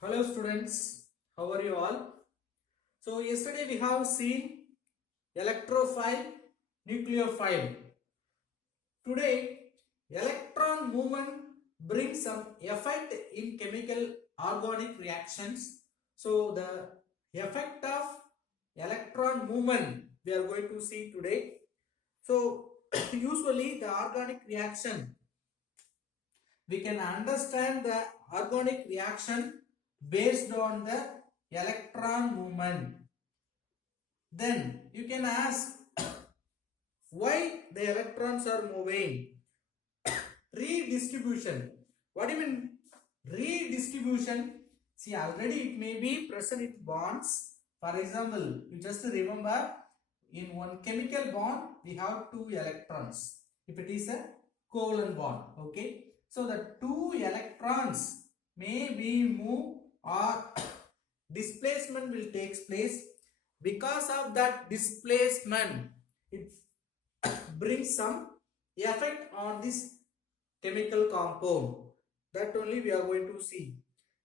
Hello students, how are you all? So yesterday we have seen electrophile, nucleophile. Today electron movement brings some effect in chemical organic reactions. So the effect of electron movement we are going to see today. So usually the organic reaction, we can understand the organic reaction based on the electron movement. Then you can ask why the electrons are moving. Redistribution. What do you mean? Redistribution. See, already it may be present in bonds. For example, you just remember in one chemical bond we have two electrons. If it is a covalent bond, okay. So the two electrons may be moved or displacement will take place. Because of that displacement, it brings some effect on this chemical compound. That only we are going to see.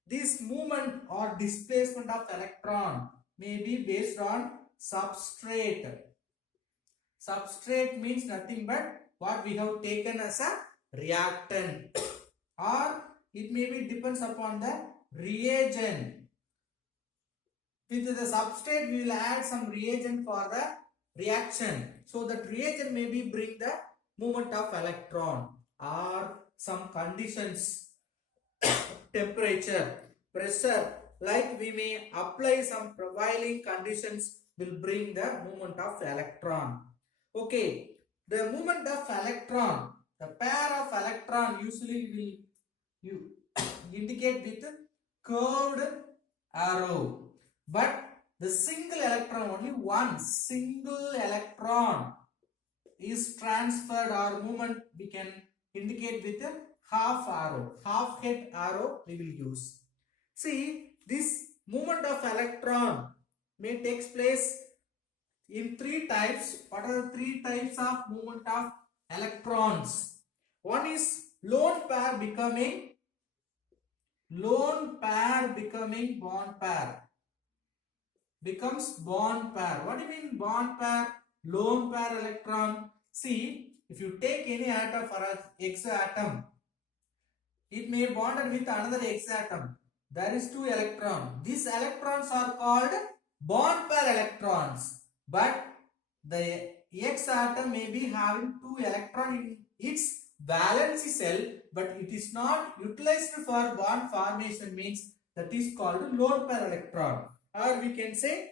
This movement or displacement of electron may be based on substrate. Substrate means nothing but what we have taken as a reactant, or it may be depends upon the reagent. With the substrate we will add some reagent for the reaction. So that reagent may be bring the movement of electron, or some conditions, temperature, pressure, like we may apply some prevailing conditions will bring the movement of electron. Okay, the movement of electron, the pair of electron usually will you indicate with curved arrow, but the single electron, only one single electron is transferred or movement, we can indicate with a half arrow, half head arrow we will use. See, this movement of electron may takes place in three types. What are the three types of movement of electrons? One is lone pair becoming bond pair, becomes bond pair. What do you mean bond pair? Lone pair electron. See, if you take any atom, for an X atom, it may bonded with another X atom. There is two electrons. These electrons are called bond pair electrons. But the X atom may be having two electrons in its valence shell, but it is not utilized for bond formation, means that is called lone pair electron. Or we can say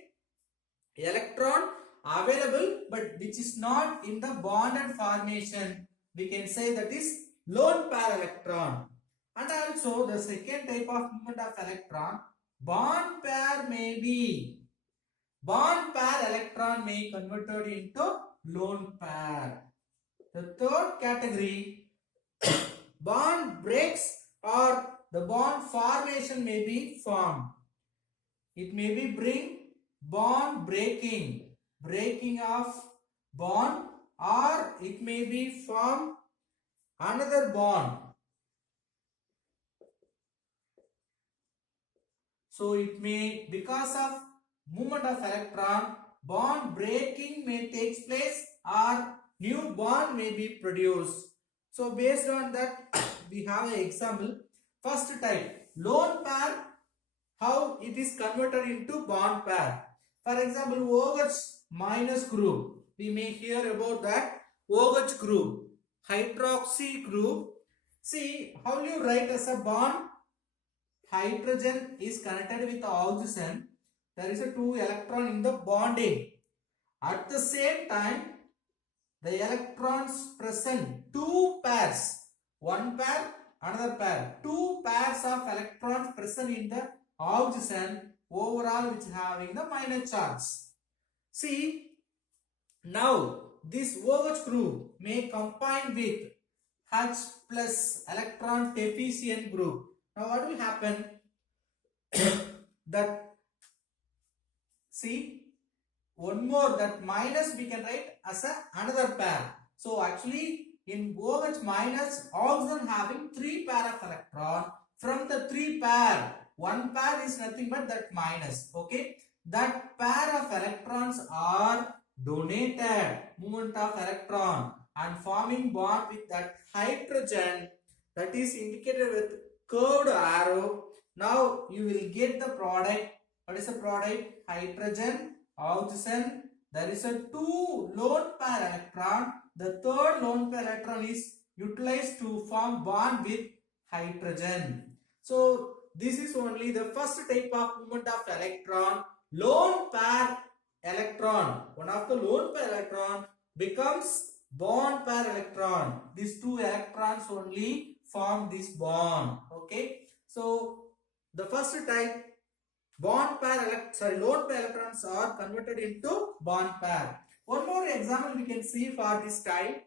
electron available but which is not in the bonded formation, we can say that is lone pair electron. And also the second type of movement of electron, bond pair electron may converted into lone pair. The third category, bond breaks or the bond formation may be formed. It may be bring bond breaking of bond, or it may be form another bond. So it may, because of movement of electron, bond breaking may take place or new bond may be produced. So based on that we have an example. First type, lone pair, how it is converted into bond pair. For example, OH minus group, we may hear about that. OH group, hydroxy group. See, how will you write as a bond? Hydrogen is connected with oxygen. There is a two electron in the bonding. At the same time, the electrons present two pairs, one pair, another pair, two pairs of electrons present in the oxygen, overall which having the minus charge. See, now this OH group may combine with H plus electron deficient group. Now what will happen? That, see, one more, that minus we can write as another pair. So actually in OH minus, oxygen having three pair of electron. From the three pair, one pair is nothing but that minus. Okay, that pair of electrons are donated, movement of electron, and forming bond with that hydrogen, that is indicated with curved arrow. Now you will get the product. What is the product? Hydrogen, oxygen. There is a two lone pair electron. The third lone pair electron is utilized to form bond with hydrogen. So this is only the first type of movement of electron. Lone pair electron. One of the lone pair electron becomes bond pair electron. These two electrons only form this bond. Okay. So the first type, lone pair electrons are converted into bond pair. One more example we can see for this type.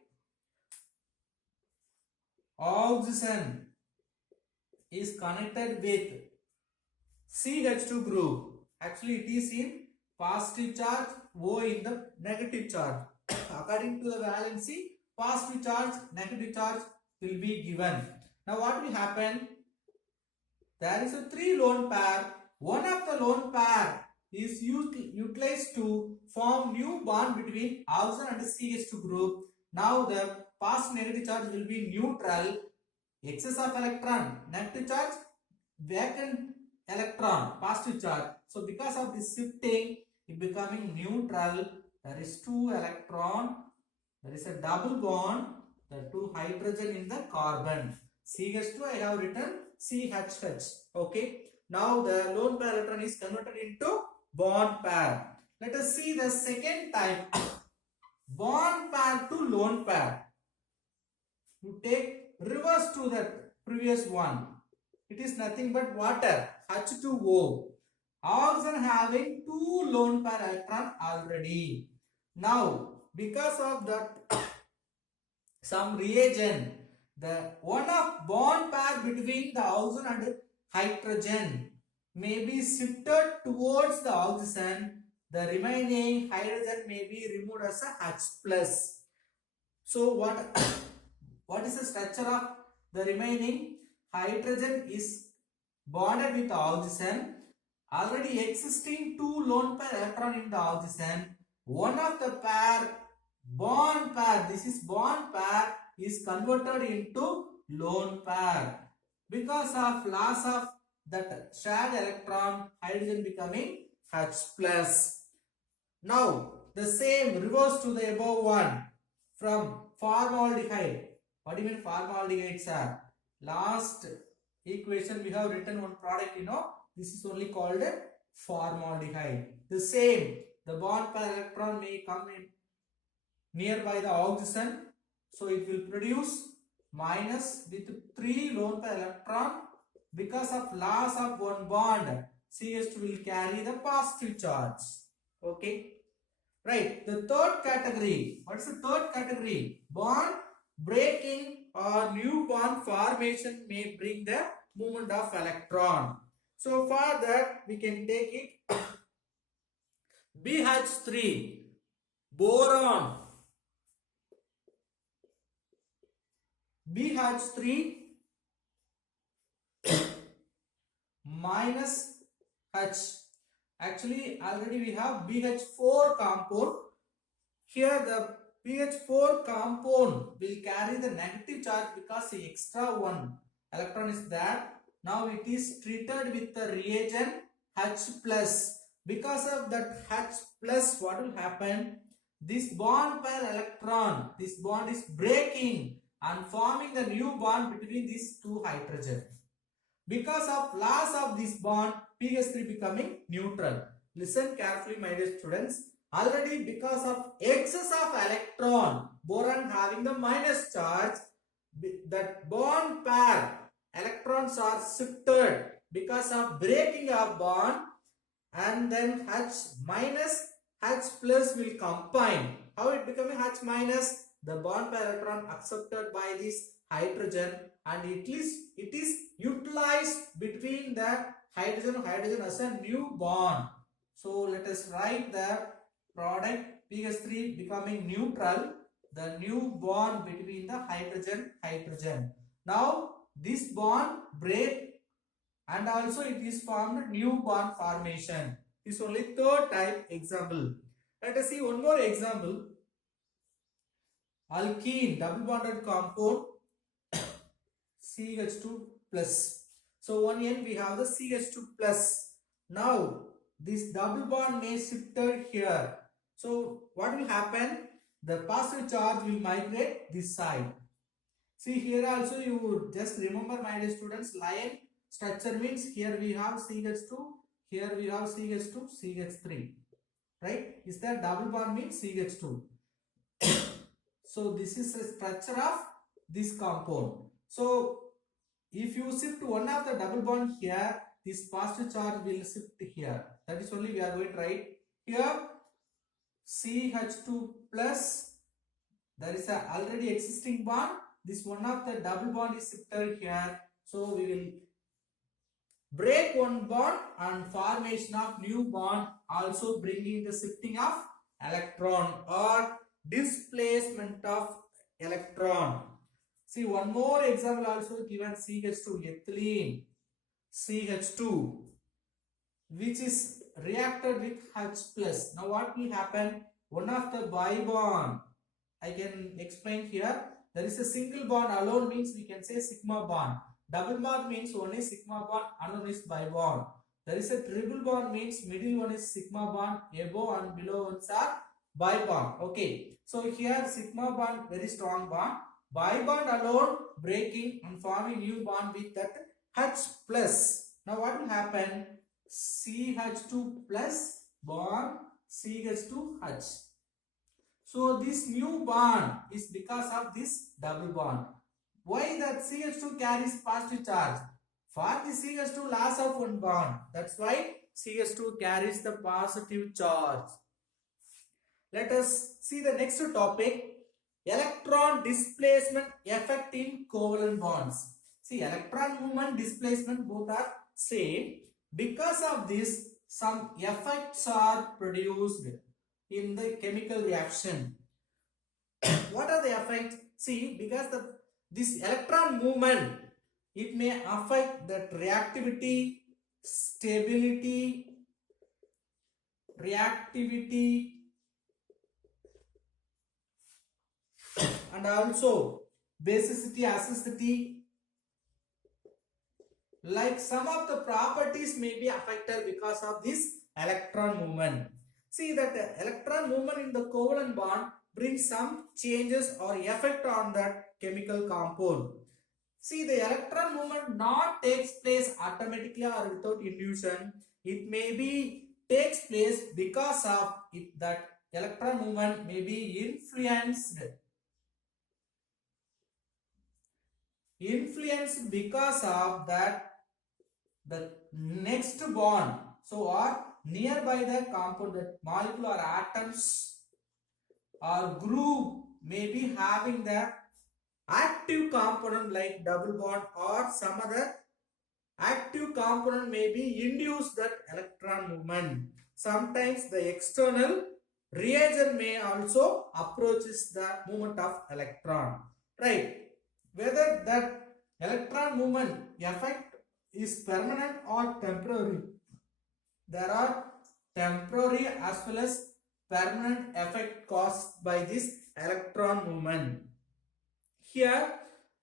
Oxygen is connected with CH2 group. Actually, it is in positive charge, O in the negative charge. According to the valency, positive charge, negative charge will be given. Now, what will happen? There is a three lone pair. One of the lone pair is utilized to form new bond between oxygen and CH2 group. Now, the positive negative charge will be neutral. Excess of electron, negative charge, vacant electron, positive charge. So because of this shifting, it becoming neutral. There is two electron, there is a double bond, the two hydrogen in the carbon. CH2 I have written CHH. Okay. Now the lone pair electron is converted into bond pair. Let us see the second type. Bond pair to lone pair. You take reverse to the previous one. It is nothing but water, H2O. Oxygen having two lone pair electron already. Now, because of that some reagent, the one of bond pair between the oxygen and hydrogen may be shifted towards the oxygen. The remaining hydrogen may be removed as a H plus. So what is the structure of the remaining? Hydrogen is bonded with oxygen. Already existing two lone pair electron in the oxygen. One of the pair, bond pair, this is bond pair, is converted into lone pair. Because of loss of that shared electron, hydrogen becoming H plus. Now the same reverse to the above one from formaldehyde. What do you mean formaldehyde, sir? Last equation we have written one product, this is only called formaldehyde. The same, the bond pair electron may come in nearby the oxygen, so it will produce minus with 3 lone pair electron. Because of loss of one bond, CH2 will carry the positive charge. Okay, right. The third category, what is the third category? Bond breaking or new bond formation may bring the movement of electron. So for that we can take it BH3, boron, BH3 minus H. Actually already we have BH4 compound. Here the BH4 compound will carry the negative charge because the extra one electron is there. Now it is treated with the reagent H plus. Because of that H plus, what will happen? This bond pair electron, this bond is breaking and forming the new bond between these two hydrogen. Because of loss of this bond, PH3 becoming neutral. Listen carefully, my dear students. Already because of excess of electron, boron having the minus charge, that bond pair electrons are shifted because of breaking of bond, and then H minus H plus will combine. How it becoming H minus? The bond pair electron accepted by this hydrogen, and it is utilized between the hydrogen as a new bond. So let us write the product PH3 becoming neutral, the new bond between the hydrogen. Now this bond break and also it is formed new bond formation. This is only third type example. Let us see one more example. Alkene double bonded compound CH2 plus. So one end we have the CH2 plus. Now this double bond may shifted here. So what will happen? The positive charge will migrate this side. See here also you would just remember, my dear students, line structure means here we have CH2, here we have CH2, CH3. Right? Is that double bond means CH2. So this is the structure of this compound. So if you shift one of the double bond here, this positive charge will shift here. That is only we are going to write here CH2 plus. There is a already existing bond. This one of the double bond is shifted here. So we will break one bond and formation of new bond, also bringing the shifting of electron or displacement of electron. See one more example also given, CH2 ethylene CH2 which is reacted with H plus. Now what will happen? One of the bi bond, I can explain here. There is a single bond alone means we can say sigma bond. Double bond means one is sigma bond, another is bi bond. There is a triple bond means middle one is sigma bond, above and below ones are bi bond. Okay. So here sigma bond very strong bond. Bi bond alone breaking and forming new bond with that H plus. Now what will happen? CH2 plus bond CH2H. So this new bond is because of this double bond. Why that CH2 carries positive charge? For the CH2 loss of one bond. That's why CH2 carries the positive charge. Let us see the next topic. Electron displacement effect in covalent bonds. See, electron movement, displacement both are same. Because of this, some effects are produced in the chemical reaction. What are the effects? See, because this electron movement, it may affect the reactivity, stability, and also basicity, acidity. Like some of the properties may be affected because of this electron movement. See that the electron movement in the covalent bond brings some changes or effect on that chemical compound. See, the electron movement not takes place automatically or without induction. It may be takes place because of it, that electron movement may be influenced because of that the next bond, so or nearby the compound, that molecule or atoms or group may be having the active component like double bond or some other active component may be induce that electron movement. Sometimes the external reagent may also approaches the movement of electron, right? Whether that electron movement effect is permanent or temporary. There are temporary as well as permanent effect caused by this electron movement. Here,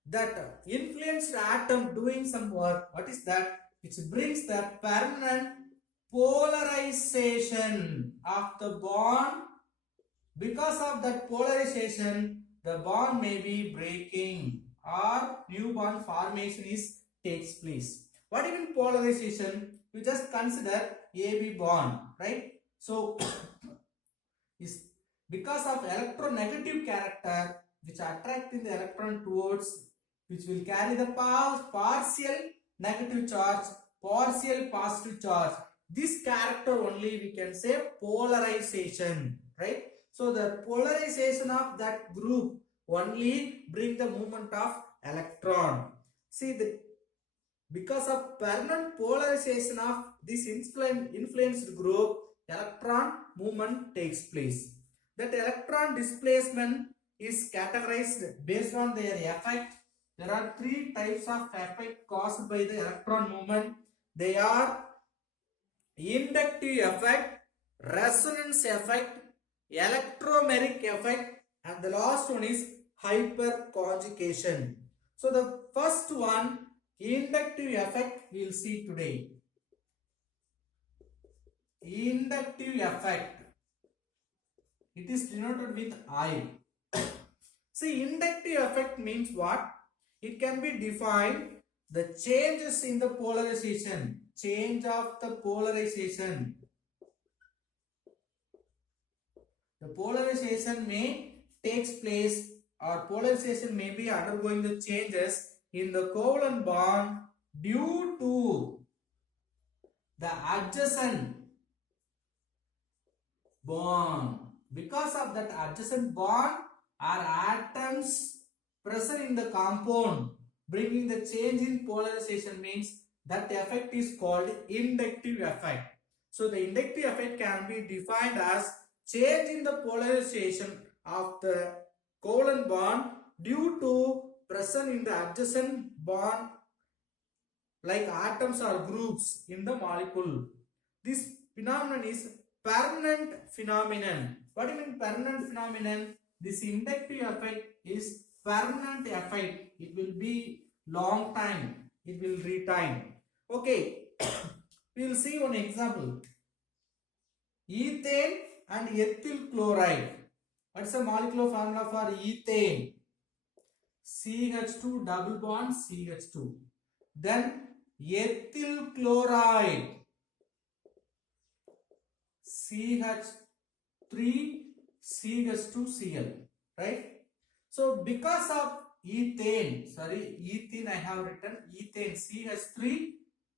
that influenced atom doing some work, what is that? Which brings the permanent polarization of the bond. Because of that polarization, the bond may be breaking or new bond formation takes place. What even polarization? You just consider AB bond, right? So is because of electronegative character which attracting the electron towards, which will carry the partial negative charge, partial positive charge. This character only we can say polarization, right? So the polarization of that group only bring the movement of electron. See, because of permanent polarization of this influenced group, electron movement takes place. That electron displacement is categorized based on their effect. There are three types of effect caused by the electron movement. They are inductive effect, resonance effect, electromeric effect, and the last one is hyperconjugation. So the first one, inductive effect, we will see today. Inductive effect, it is denoted with I. See, inductive effect means what? It can be defined the changes in the polarization, change of the polarization. The polarization may takes place, or polarization may be undergoing the changes in the covalent bond due to the adjacent bond. Because of that adjacent bond are atoms present in the compound, bringing the change in polarization means that effect is called inductive effect. So the inductive effect can be defined as change in the polarization of the covalent bond due to present in the adjacent bond like atoms or groups in the molecule. This phenomenon is permanent phenomenon. What do you mean permanent phenomenon? This inductive effect is permanent effect. It will be long time. It will retain. Okay. We will see one example. Ethane and ethyl chloride. What's the molecular formula for ethane? CH2 double bond CH2. Then ethyl chloride, CH3 CH2Cl, right? So because of ethane I have written ethane CH3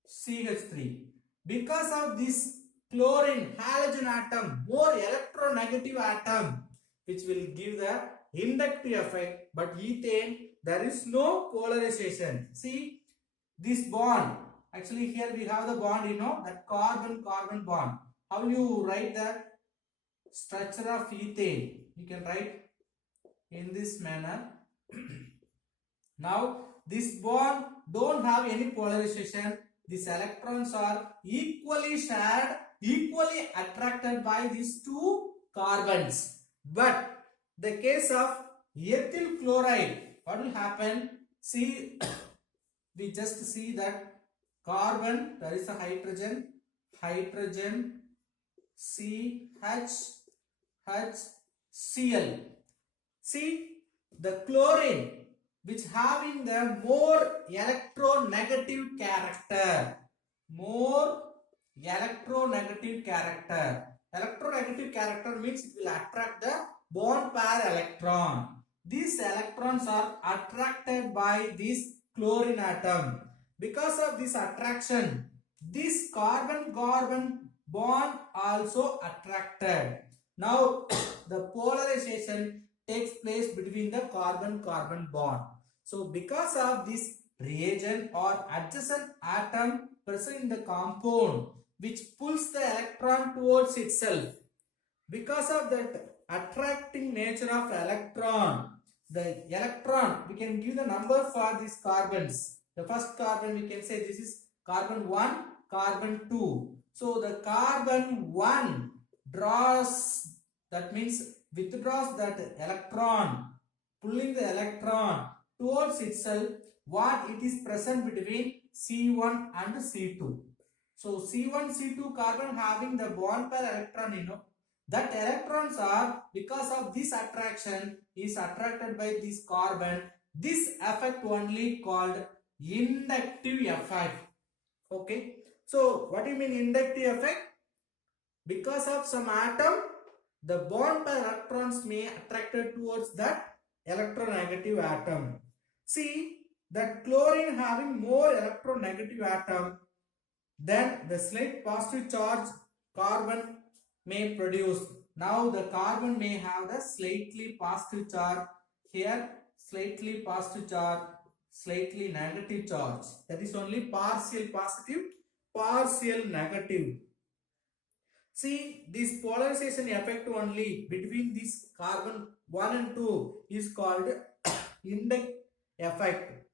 CH3. Because of this chlorine halogen atom, more electronegative atom, which will give the inductive effect, but ethane there is no polarization. See this bond, actually here we have the bond, that carbon bond. How you write the structure of ethane? You can write in this manner. Now this bond don't have any polarization. These electrons are equally shared, equally attracted by these two carbons. But the case of ethyl chloride, what will happen? See, we just see that carbon, there is a hydrogen CHCl. See the chlorine which having the more electronegative character. Electronegative character means it will attract the bond pair electron. These electrons are attracted by this chlorine atom. Because of this attraction, this carbon-carbon bond also attracted. Now the polarization takes place between the carbon-carbon bond. So because of this reagent or adjacent atom present in the compound which pulls the electron towards itself, because of that attracting nature of electron, the electron, we can give the number for these carbons. The first carbon we can say this is carbon 1, carbon 2. So the carbon 1 draws, that means withdraws that electron, pulling the electron towards itself. What it is present between C1 and C2. So C1, C2 carbon having the bond pair electron, that electrons are, because of this attraction, is attracted by this carbon. This effect only called inductive effect. Okay. So what do you mean inductive effect? Because of some atom, the bond pair electrons may attracted towards that electronegative atom. See that chlorine having more electronegative atom, then the slight positive charge carbon may produce. Now the carbon may have the slightly positive charge here, slightly positive charge, slightly negative charge. That is only partial positive, partial negative. See, this polarization effect only between this carbon 1 and 2 is called inductive effect.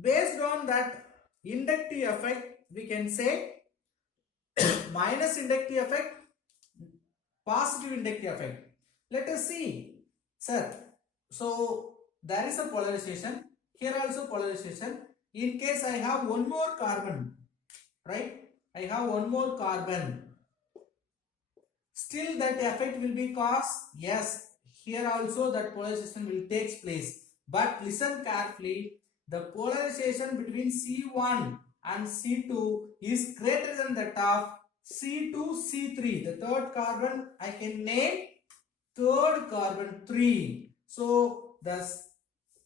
Based on that inductive effect, we can say minus inductive effect, positive inductive effect. Let us see, sir. So there is a polarization. Here also polarization. In case I have one more carbon, right? I have one more carbon. Still that effect will be caused. Yes, here also that polarization will take place. But listen carefully. The polarization between C1 and C2 is greater than that of C2, C3. The third carbon I can name third carbon 3. So the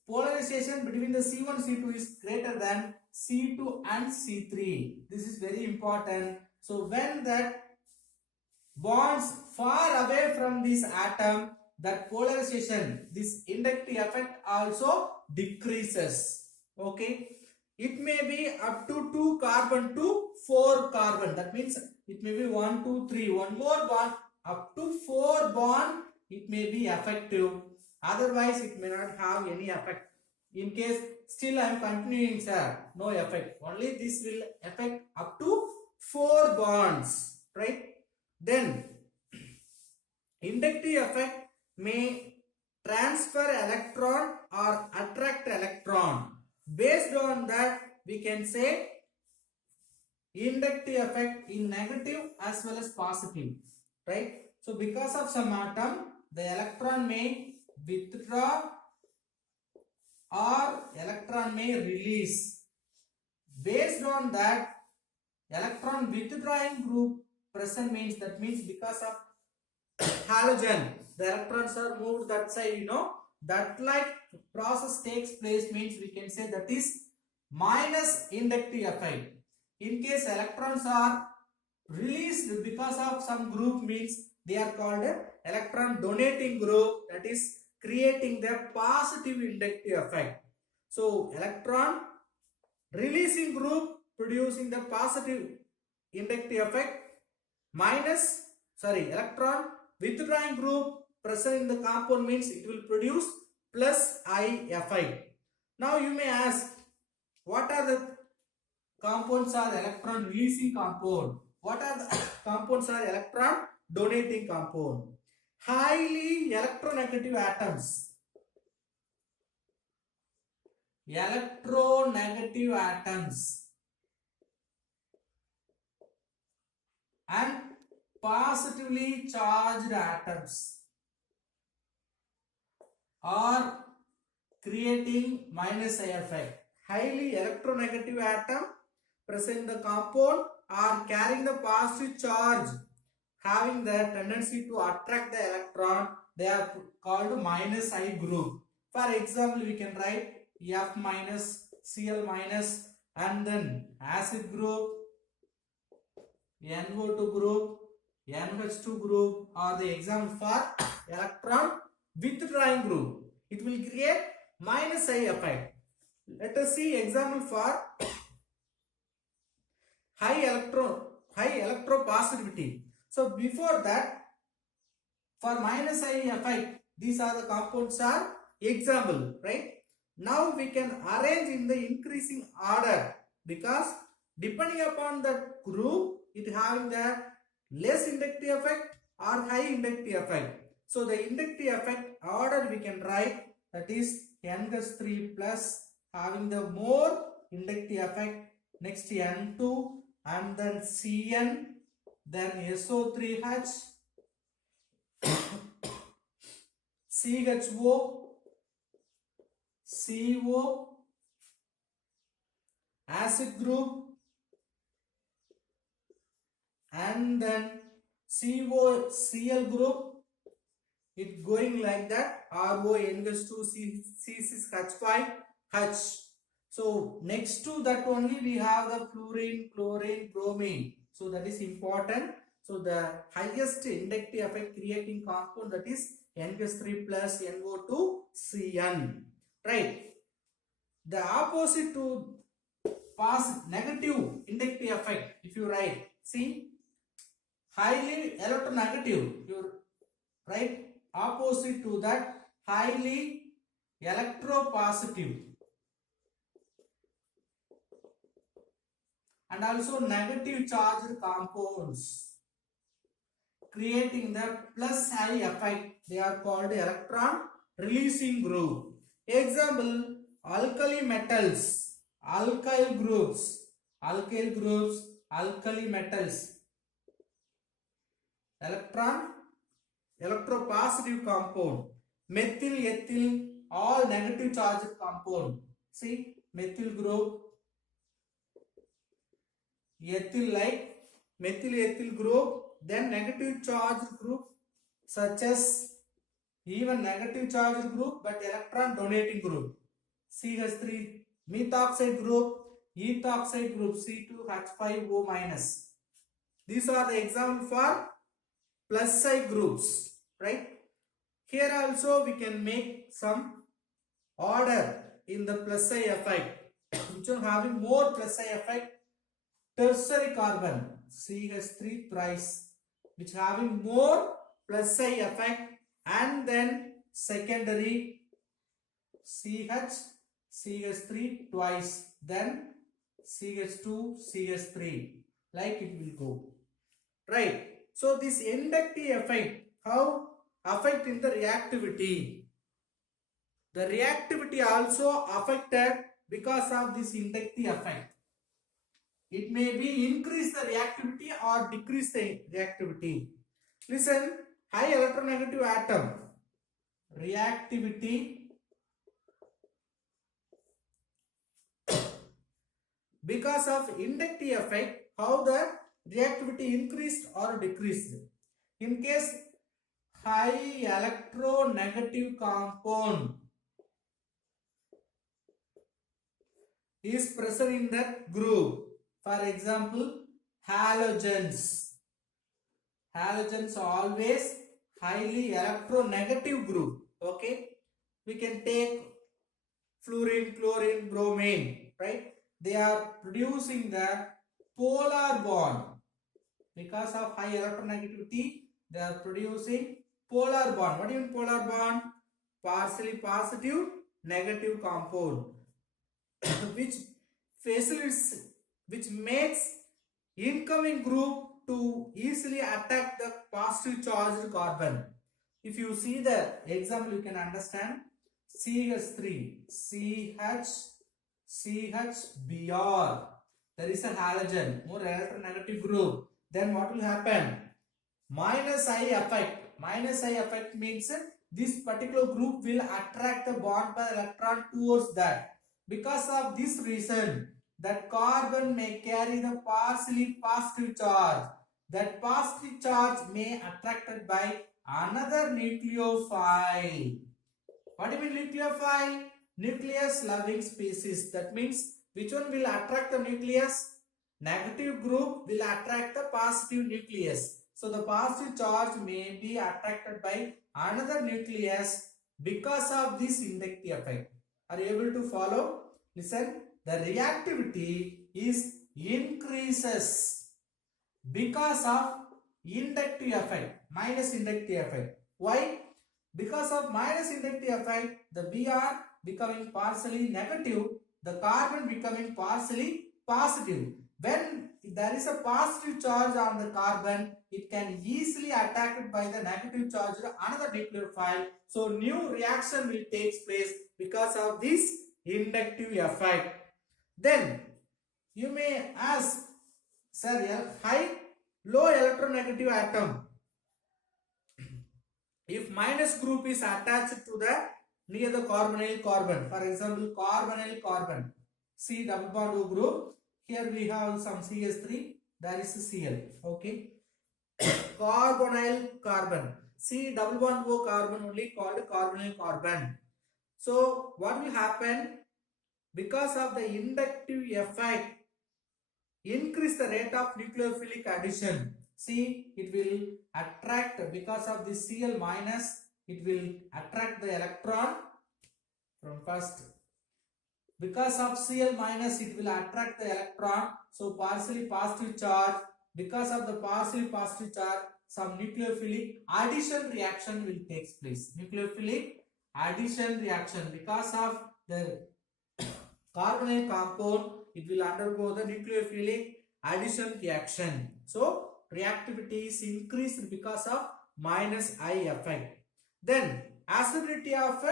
polarization between the C1 C2 is greater than C2 and C3. This is very important. So when that bonds far away from this atom, that polarization, this inductive effect also decreases. Okay, it may be up to 2 carbon to 4 carbon. That means it may be 1 2 3, one more bond, up to 4 bond it may be effective, otherwise it may not have any effect. In case still I am continuing, sir, no effect, only this will affect up to 4 bonds, right? Then inductive effect may transfer electron or attract electron. Based on that, we can say inductive effect in negative as well as positive, right? So because of some atom, the electron may withdraw or electron may release. Based on that, electron withdrawing group present means, that means because of halogen, the electrons are moved that side, that like process takes place, means we can say that is minus inductive effect. In case electrons are released because of some group, means they are called electron donating group, that is creating the positive inductive effect. So electron releasing group producing the positive inductive effect, minus electron withdrawing group present in the compound means it will produce plus IFI. Now you may ask, what are the compounds are electron releasing compound? What are the compounds are electron donating compound? Highly electronegative atoms. Electronegative atoms and positively charged atoms are creating minus I effect. Highly electronegative atom present in the compound are carrying the positive charge, having the tendency to attract the electron. They are called minus I group. For example, we can write F minus, Cl minus, and then acid group, NO2 group, NH2 group are the example for electron withdrawing group. It will create minus I effect. Let us see example for high electropositivity. So before that, for minus I effect, these are the compounds are example, right? Now we can arrange in the increasing order, because depending upon the group, it having the less inductive effect or high inductive effect. So the inductive effect order we can write, that is NH3 plus having the more inductive effect, next N2, and then Cn, then SO3H, CHO, CO, acid group, and then COCl group. It going like that, RONH2 C6H5H. So next to that only we have the fluorine, chlorine, bromine. So that is important. So the highest inductive effect creating compound, that is NH3 plus NO2 CN. Right. The opposite to negative inductive effect, if you write, see, highly electronegative, you write opposite to that, highly electropositive. and also negative charged compounds, creating the plus I effect. They are called electron releasing group. Example, alkali metals, alkyl groups, alkali metals, electropositive compound, methyl, ethyl, all negative charged compound. See, methyl group, ethyl group, then negative charged group such as even negative charged group but electron donating group, CH3, methoxide group, ethoxide group, C2H5O minus. These are the example for plus side groups, right? Here also we can make some order in the plus side effect, which are having more plus side effect. Tertiary carbon, CH3 thrice, which having more plus side effect, and then secondary CH3 twice, then CH2, CH3, like it will go, right? So this inductive effect, how affect in the reactivity? The reactivity also affected because of this inductive effect. It may be increase the reactivity or decrease the reactivity. Listen, high electronegative atom reactivity because of inductive effect, how the reactivity increased or decreased. In case high electronegative compound is present in that group, for example, halogens. Halogens are always highly electronegative group. Okay, we can take fluorine, chlorine, bromine, right? They are producing the polar bond. Because of high electronegativity, they are producing polar bond. What do you mean polar bond? Partially positive, negative compound, which facilitates, which makes incoming group to easily attack the positive charged carbon. If you see the example, you can understand. CH3, CHBr. There is a halogen, more electronegative group. Then what will happen? Minus I effect. Minus I effect means this particular group will attract the bond by electron towards that. Because of this reason, that carbon may carry the partially positive charge. That positive charge may attracted by another nucleophile. What do you mean nucleophile? Nucleus loving species. That means which one will attract the nucleus? Negative group will attract the positive nucleus. So the positive charge may be attracted by another nucleus because of this inductive effect. Are you able to follow? Listen, the reactivity is increases because of inductive effect, minus inductive effect. Why? Because of minus inductive effect, the Br becoming partially negative, the carbon becoming partially positive. When there is a positive charge on the carbon, it can easily attacked by the negative charge another nucleophile. So new reaction will take place because of this inductive effect. Then you may ask, sir, low electronegative atom, if minus group is attached to the near the carbonyl carbon, for example, carbonyl carbon, C double bond O group, here we have some CH3, there is Cl, okay. Carbonyl carbon, C double bond O carbon only called carbonyl carbon. So what will happen? Because of the inductive effect, increase the rate of nucleophilic addition. See, it will attract, because of this Cl minus, it will attract the electron from first. Because of Cl minus, it will attract the electron. So partially positive charge. Because of the partially positive charge, some nucleophilic addition reaction will take place. Nucleophilic addition reaction. Because of the carbonyl compound, it will undergo the nucleophilic addition reaction. So reactivity is increased because of minus I effect. Then acidity of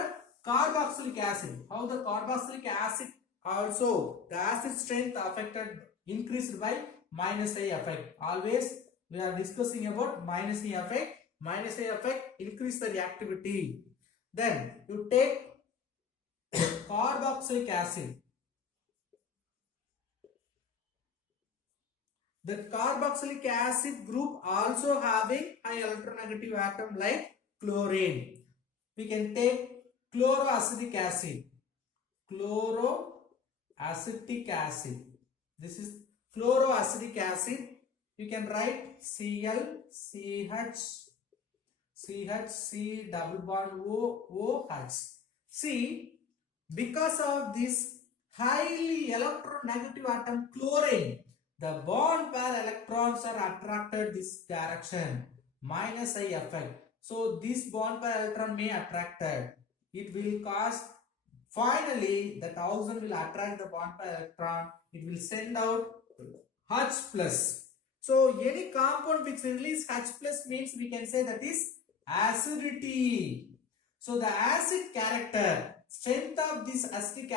carboxylic acid. How the carboxylic acid also the acid strength affected increased by minus I effect. Always we are discussing about minus I effect. Minus I effect increase the reactivity. Then you take carboxylic acid. The carboxylic acid group also having high electronegative atom like chlorine. We can take chloroacetic acid. Chloroacetic acid. This is chloroacetic acid. You can write ClCH C double bond OH. See, because of this highly electronegative atom chlorine, the bond pair electrons are attracted this direction, minus I effect. So this bond pair electron may attracted. It will cause, finally that oxygen will attract the bond pair electron. It will send out H plus. So any compound which release H plus means we can say that is acidity. So the acid character, strength of this acidic